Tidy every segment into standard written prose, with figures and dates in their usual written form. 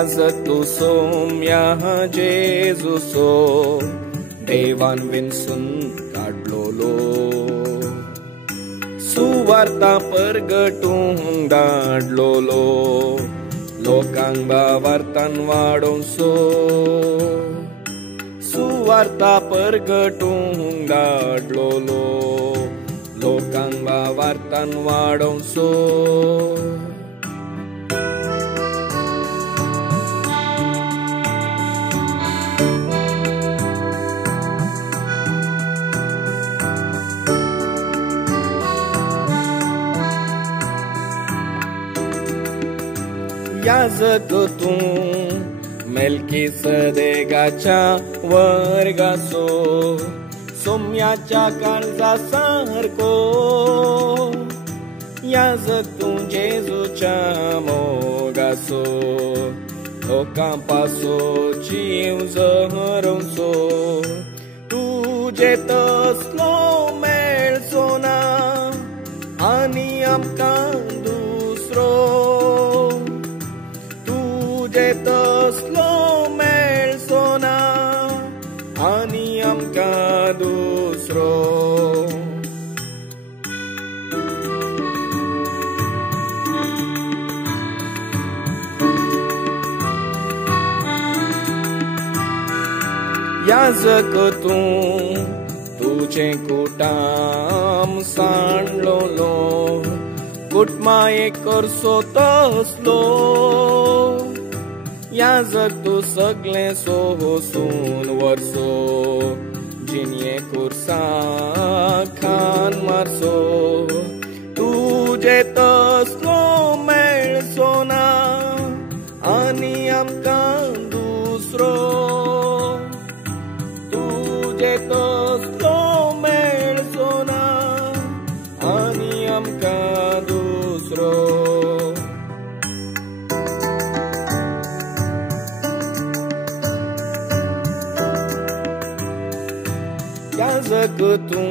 याजक तू सोम्या जेजुसो देवान विन्सून काडलोलो सुवार्ता परगटूंक धाडलोलो लोकांक भावार्थान वाडोवचो सुवार्ता परगटूंक धाडलोलो लोकांक भावार्थान वाडोवचो याजक तू मेल्कीसदेगाच्या वर्गाचो सोम्याच्या काळजा सारको याजक तू जेजूच्या मोगाचो लोकां पासो जीव जहरोवचो तुजे तसलो मेळचो ना आनी आमकां दुसरो तुजे तसलो मेळचो ना आनी आमकां दुसरो याजक तू तुझे कुटाम सांडलोलो कुटमाये करसो तसलो याजक तू सगळे सोसून वर्सो जिन्ये कुर्सा खान मारसो तुजे तसलो मेळचो ना आनी आमकां दुसरो तुजे तसलो मेळचो ना आनी आमकां दुसरो याजक तू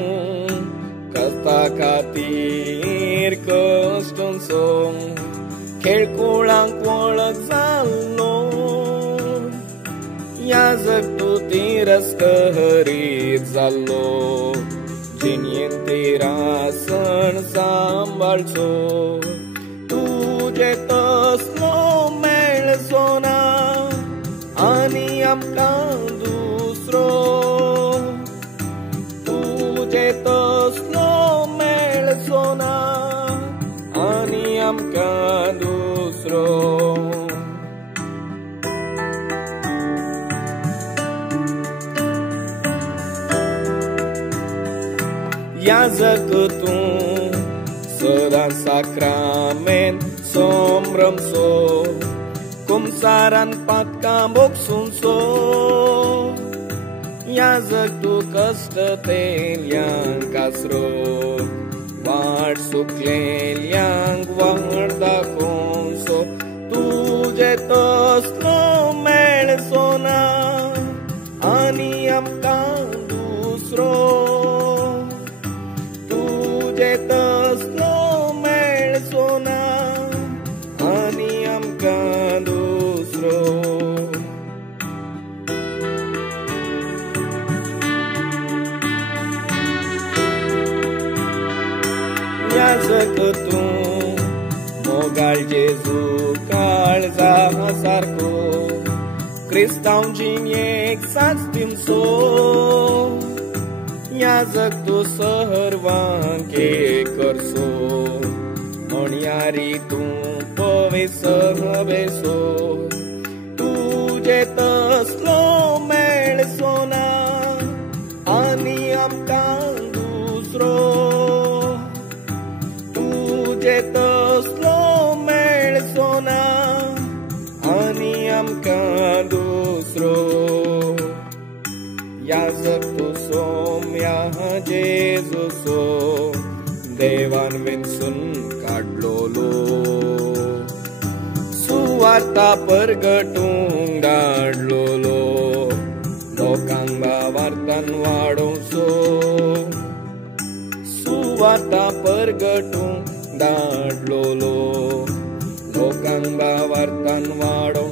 कस्ता खातीर कश्टचो खेळकुळांक वळख जाल्लो याजक तू तिरस्करीत जाल्लो जिन्येन तिरासन सांबाळचो तुजे तसलो मेळचो ना आनी आमकां दुसरो तुजे तसलो मेळचो ना आनी आमकां दुसरो याजक तू सदां साक्रामेंत सोमरमचो कुमसारान पातकां बोगसूंचो याजक तू कश्ट तेल्यांक आसरो वाट सुकलेल्यांक वाट दाखोवचो तुजे तसलो मेळचो ना आनी आमकां दुसरो तुजे तसलो मेळचो ना आनी आमकां दुसरो याजक तू मोगाळ जेजू काळजा सारको क्रिस्तांव जिन्येक साथ दिवचो याजक तू सर्वांक एक करचो म्हणयारी तू पवित्र हवेचो तुजे तसलो मेळचो ना आनी आमकां दुसरो तुजे तसलो मेळचो ना आनी आमकां दुसरो याजक तू सोम्या जेजुसो देवान विन्सून काडलोलो सुवार्ता परगटूंक धाडलोलो लोकांक भावार्थान वाडोवचो सुवार्ता परगटूंक धाडलोलो लोकांक भावार्थान वाडोवचो